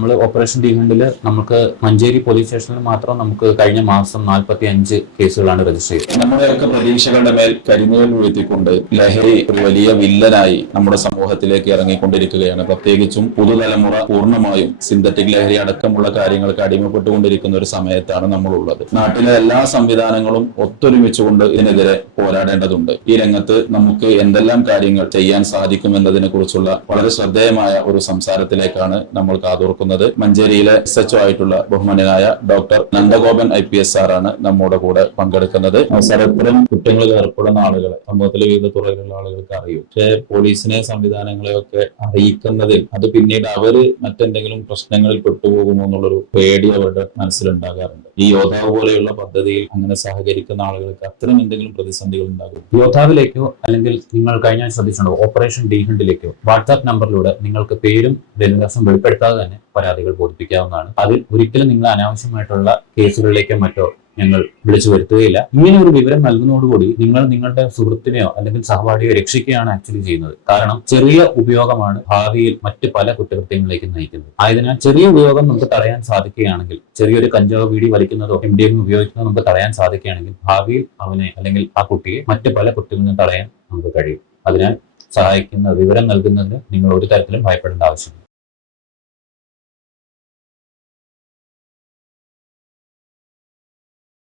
നമ്മൾ ഓപ്പറേഷൻ ഡീമണ്ടിൽ നമുക്ക് മഞ്ചേരി പോലീസ് സ്റ്റേഷനിൽ മാത്രം നമുക്ക് കഴിഞ്ഞ മാസം 45 കേസുകളാണ് രജിസ്റ്റർ ചെയ്തത്. നമ്മുടെയൊക്കെ പ്രതീക്ഷകളുടെ മേൽ കരിനീൽ വീഴ്ത്തിക്കൊണ്ട് ലഹരി ഒരു വലിയ വില്ലനായി നമ്മുടെ സമൂഹത്തിലേക്ക് ഇറങ്ങിക്കൊണ്ടിരിക്കുകയാണ്. പ്രത്യേകിച്ചും പുതുതലമുറ പൂർണ്ണമായും സിന്തറ്റിക് ലഹരി അടക്കമുള്ള കാര്യങ്ങൾക്ക് അടിമപ്പെട്ടുകൊണ്ടിരിക്കുന്ന ഒരു സമയത്താണ് നമ്മളുള്ളത്. നാട്ടിലെ എല്ലാ സംവിധാനങ്ങളും ഒത്തൊരുമിച്ചുകൊണ്ട് ഇതിനെതിരെ പോരാടേണ്ടതുണ്ട്. ഈ രംഗത്ത് നമുക്ക് എന്തെല്ലാം കാര്യങ്ങൾ ചെയ്യാൻ സാധിക്കുമെന്നതിനെ കുറിച്ചുള്ള വളരെ ശ്രദ്ധേയമായ ഒരു സംസാരത്തിലേക്കാണ് നമ്മൾ കാതോർക്കുന്നത്. മഞ്ചേരിയിലെ SHO ആയിട്ടുള്ള ബഹുമാന്യനായ ഡോക്ടർ നന്ദഗോപൻ IPS സാറാണ് നമ്മുടെ കൂടെ പങ്കെടുക്കുന്നത്. അവസരത്തിലും കുറ്റങ്ങളിൽ ഏർപ്പെടുന്ന ആളുകളെ സമൂഹത്തിലെ വിവിധ തുറയിലുള്ള ആളുകൾക്ക് അറിയും. പക്ഷേ പോലീസിനെ സംവിധാനങ്ങളെയൊക്കെ അറിയിക്കുന്നതിൽ അത് പിന്നീട് അവര് മറ്റെന്തെങ്കിലും പ്രശ്നങ്ങളിൽ പെട്ടുപോകുമോ എന്നുള്ളൊരു പേടി അവരുടെ മനസ്സിലുണ്ടാകാറുണ്ട്. ഈ യോദ്ധാവ് പോലെയുള്ള പദ്ധതിയിൽ അങ്ങനെ സഹകരിക്കുന്ന ആളുകൾക്ക് അത്തരം എന്തെങ്കിലും പ്രതിസന്ധികൾ ഉണ്ടാകും. യോദ്ധാവിലേക്കോ അല്ലെങ്കിൽ നിങ്ങൾ കഴിഞ്ഞ ശ്രദ്ധിച്ചിട്ടുണ്ടോ ഓപ്പറേഷൻ ഡീഹണ്ടിലേക്കോ വാട്സാപ്പ് നമ്പറിലൂടെ നിങ്ങൾക്ക് പേരും വിലാസവും വെളിപ്പെടുത്താതെ തന്നെ പരാതികൾ ബോധിപ്പിക്കാവുന്നതാണ്. അതിൽ ഒരിക്കലും നിങ്ങൾ അനാവശ്യമായിട്ടുള്ള കേസുകളിലേക്കോ മറ്റോ ഞങ്ങൾ വിളിച്ചു വരുത്തുകയില്ല. ഇങ്ങനെ ഒരു വിവരം നൽകുന്നതോടുകൂടി നിങ്ങൾ നിങ്ങളുടെ സുഹൃത്തിനെയോ അല്ലെങ്കിൽ സഹപാഠിയോ രക്ഷിക്കുകയാണ് ആക്ച്വലി ചെയ്യുന്നത്. കാരണം ചെറിയ ഉപയോഗമാണ് ഭാവിയിൽ മറ്റ് പല കുറ്റകൃത്യങ്ങളിലേക്ക് നയിക്കുന്നത്. ആയതിനാൽ ചെറിയ ഉപയോഗം നമുക്ക് തടയാൻ സാധിക്കുകയാണെങ്കിൽ, ചെറിയൊരു കഞ്ചാവ് ബീഡി വലിക്കുന്നതോ MDMA ഉപയോഗിക്കുന്നതോ നമുക്ക് തടയാൻ സാധിക്കുകയാണെങ്കിൽ ഭാവിയിൽ അവനെ അല്ലെങ്കിൽ ആ കുട്ടിയെ മറ്റ് പല കുറ്റങ്ങളിൽ തടയാൻ നമുക്ക് കഴിയും. അതിനാൽ സഹായിക്കുന്ന വിവരം നൽകുന്നതിന് നിങ്ങൾ ഒരു തരത്തിലും ഭയപ്പെടേണ്ട ആവശ്യമില്ല.